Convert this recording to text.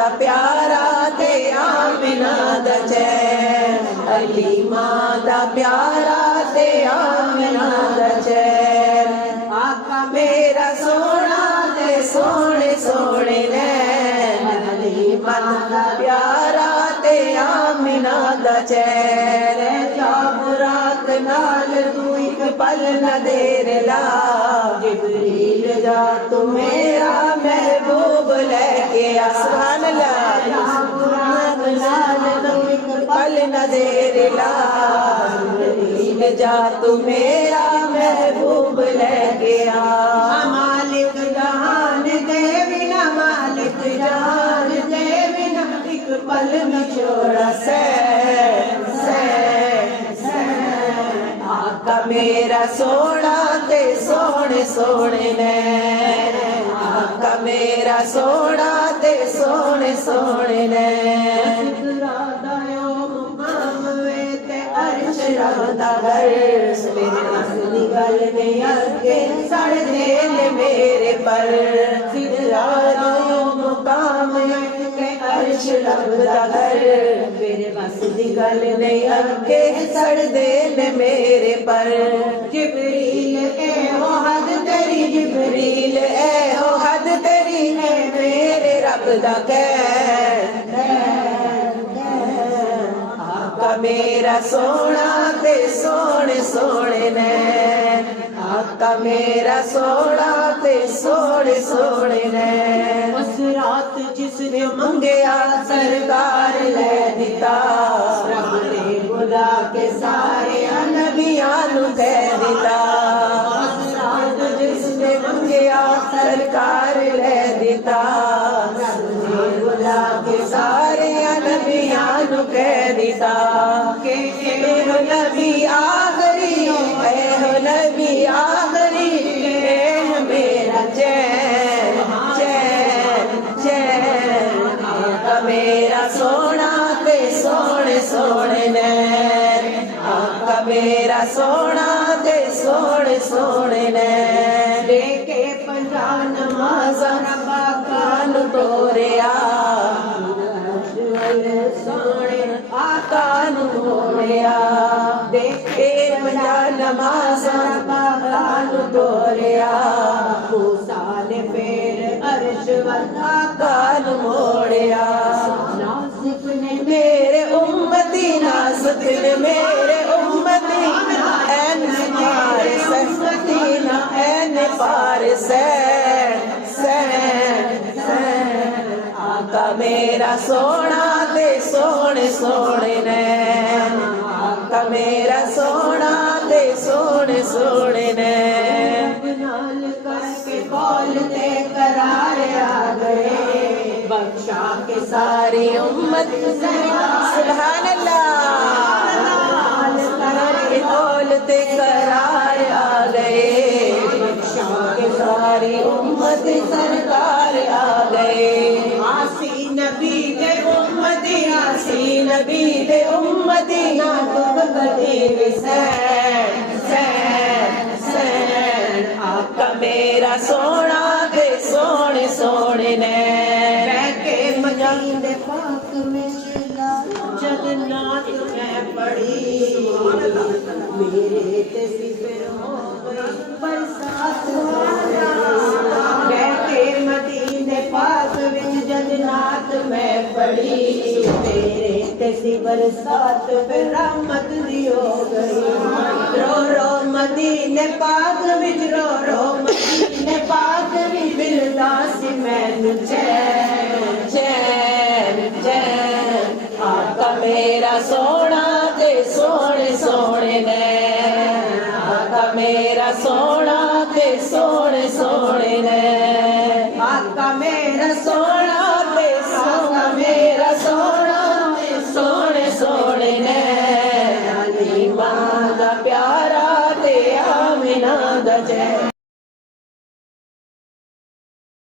दा प्यारा ते आमिना दा चैन, हलीमा दा प्यारा ते आमिना दा चैन। आका मेरा सोना ते सोने सोने नैन, हलीमा दा प्यारा ते आमिना दा चैन। जा बुराक नाल तू एक पल न देर ला, जिब्रील जा तू मेरा महबूब लेके आ। सुभान अल्लाह। जा बुराक नाल तू एक पल न देर ला, जिब्रील जा तू मेरा महबूब लेके आ। मालिक जहान दे बिना, मालिक जहान दे बिना एक पल न छोड़ा सैन सैन सैन। आका मेरा सोना ते सोने सोने नैन, आका मेरा सोना ते सोने सोने नैन। अर्श रब्दा घर मेरी गल ने अगे सड़ देल मेरे पर, मुकाम अर्श रब्दा घर मेरे बस दी गल ने अगे सड़ देल मेरे पर। जिब्रील ए हो हद तेरी, जिब्रील ए हो हद तेरी है मेरे रब दा कहर। आका मेरा सोना ते सोने सोने नैन, आका मेरा सोना ते सोने सोने नैन। उस रात जिसने मंगया सरकार ले दिता, रब ने बुला के सारे नबियां नू कह दिता। उस रात जिसने मंगया सरकार ले दिता, रब ने बुला के सारे नबियां नू कह दिता कि ए हो नबी आखरी, ए हो नबी आखरी, ए मेरा चैन चैन चैन। आका मेरा सोना ते सोने सोने नैन, आका मेरा सोना ते सोने सोने नैन। लेके पंजाह नमाज़ां रब्बा कान तोरिया, सोने आका नू मोड़िया। देखे पंजाह नमाज़ां रब्बा कान तोरिया, मूसा ने फिर अर्श वल आका नू मोड़िया। नासिक ने मेरे उम्मती, नासिक ने मेरे उम्मती, ऐन पार सहमती ना ऐन पार सैन सैन सैन। आका मेरा सोना ते सोने सोने नैन, आका मेरा सोना ते सोने सोने नैन। नाल करके कौल ते करार आ गए, बख्शा के सारी उम्मत। सुभान अल्लाह। नाल करके कौल ते करार आ गए, बख्शा के सारी उम्मत सरकार आ गए। आसी नबी दे उम्मती, आसी नबी दे उम्मती, ना तुम कदी सैन सैन सैन। आका मेरा सोना ते सोने सोने नैन। बैके मदीने पाक में जद नात मैं पढ़ी, मेरे ते सिफर हो गई बरसात। बैके मदीने पाक विच जद नात मैं पढ़ी, तेरे ते सी बरसात फिर रहमत दी हो गई। रो रो मदीने पाक विच, रो रो मदीने पाक विच, मिलदा सी मैनू चैन चैन चैन। आका मेरा सोना ते सोने सोने नैन, आका मेरा सोना ते सोने सोने नैन। आका मेरा सोना ते सोना, मेरा सोना ते सोने सोने नैन। हलीमा दा प्यारा ते आमिना दा चैन।